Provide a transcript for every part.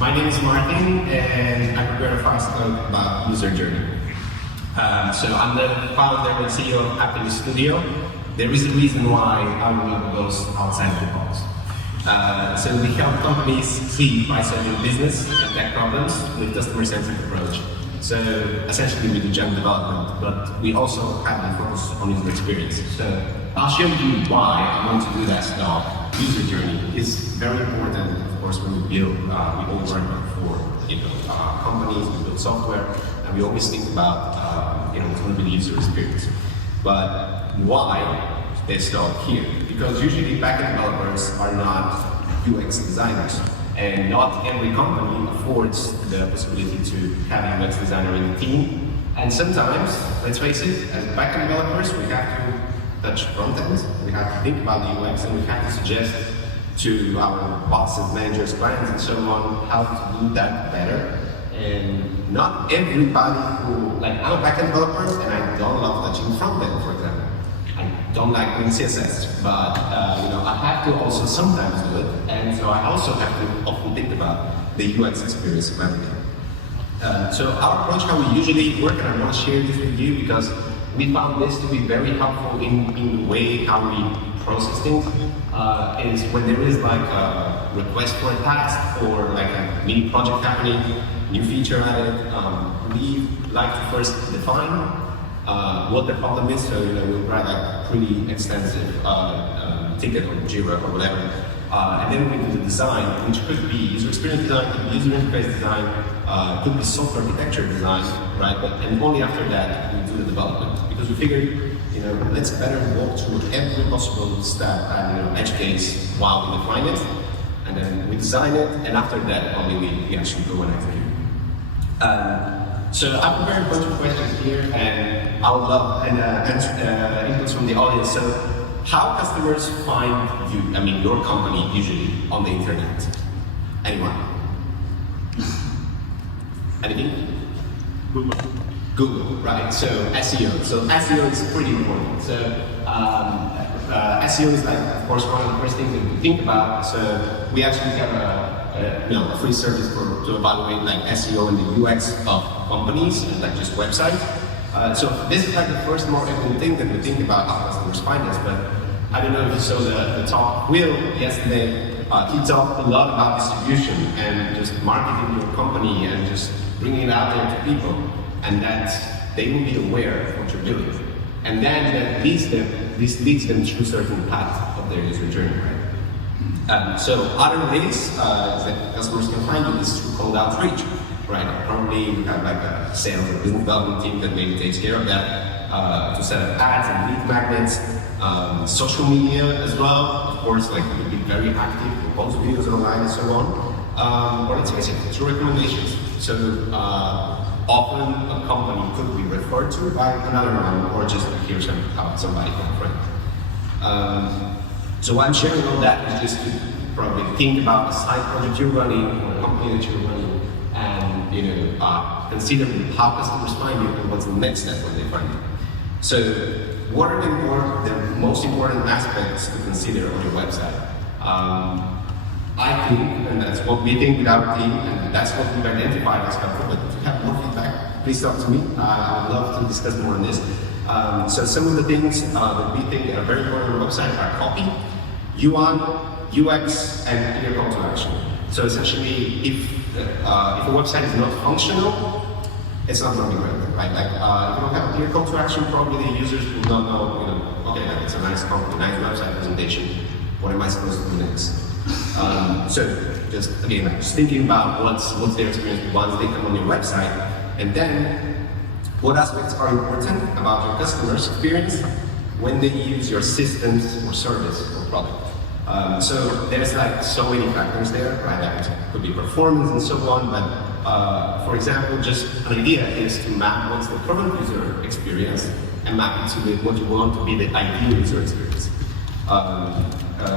My name is Martin, and I prepare a fast talk about user journey. So I'm the founder and CEO of Happiness Studio. There is a reason why our logo goes outside the box. So we help companies succeed by solving business and tech problems with customer-centric approach. So essentially we do Django development, but we also have a focus on user experience. So I'll show you why I want to do that stuff. User journey is very important, of course, when we build, we all work for companies, we build software, and we always think about what's going to be the user experience. But why they start here? Because usually backend developers are not UX designers, and not every company affords the possibility to have a UX designer in the team. And sometimes, let's face it, as backend developers, we have to touch front ends, we have to think about the UX, and we have to suggest to our bosses, managers, clients, and so on, how to do that better. And not everybody who, I'm a backend developer, and I don't love touching front end, for example. I don't like doing CSS, but I have to also sometimes do it, and so I also have to often think about the UX experience of everything. So our approach, how we usually work, and I want to share this with you because we found this to be very helpful in the way how we process things, is when there is like a request for a task or like a mini project happening, new feature added, we like to first define what the problem is. So we'll write like pretty extensive ticket or Jira or whatever, and then we do the design, which could be user experience design, could be user interface design, could be software architecture design, right? And only after that we do the development, because we figured let's better walk through every possible step and edge case while we define it, and then we design it, and after that only we actually go and execute. So I prepared a bunch of questions here, and I would love inputs from the audience. So, how customers find you, your company, usually on the internet? Anyone? Anything? Google, right? So SEO. So SEO is pretty important. So SEO is of course, one of the first things that we think about. So we actually have a free service to evaluate SEO and the UX of companies and just websites. So this is the first more evident thing that we think about how customers find us. But I don't know if you saw the talk Will yesterday. He talked a lot about distribution and just marketing your company and just bringing it out there to people, and that they will be aware of what you're doing. And then this leads them through certain path of their user journey, right? So other ways that customers can find you is through cold outreach, right? Probably you have a sales or business development team that maybe takes care of that, to set up ads and lead magnets, social media as well. Of course, you could be very active, post videos online and so on. Or let's face it, through recommendations. So often a company could be referred to by another one, or just hear about somebody from a friend. So why I'm sharing all that is just to probably think about a side project you're running or a company that you're running, and consider how customers find you and what's the next step when they find you. So what are the most important aspects to consider on your website? I think, and that's what we think with our team, and that's what we've identified as helpful, but if you have more feedback, please talk to me. I would love to discuss more on this. So some of the things that we think are very important on the website are copy, UI, UX, and clear call to action. So essentially, if a website is not functional, it's not going to be great, right? If you don't have a clear call to action, probably the users will not know, okay, it's a nice company, nice website presentation. What am I supposed to do next? So just thinking about what's their experience once they come on your website, and then what aspects are important about your customer's experience when they use your systems or service or product. So there's so many factors there, right? It could be performance and so on, but for example, just an idea is to map what's the current user experience and map it to what you want to be the ideal user experience.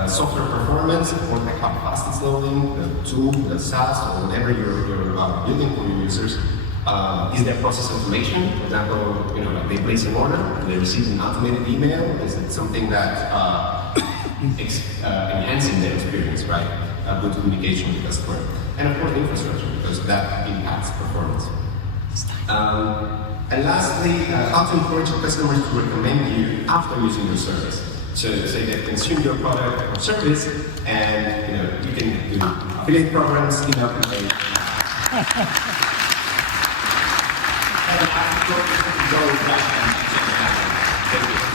Software performance, or how fast it's loading, the tool, the SaaS, or whatever you're building for your users. Is there process automation? For example, they place an order, they receive an automated email. Is it something that enhancing their experience, right? good communication with the customer. And of course, infrastructure, because that impacts performance. And lastly, how to encourage your customers to recommend you after using your service. So say they've consumed your product or service, and you can do affiliate programs, email campaigns. And I go back and check that out. Thank you.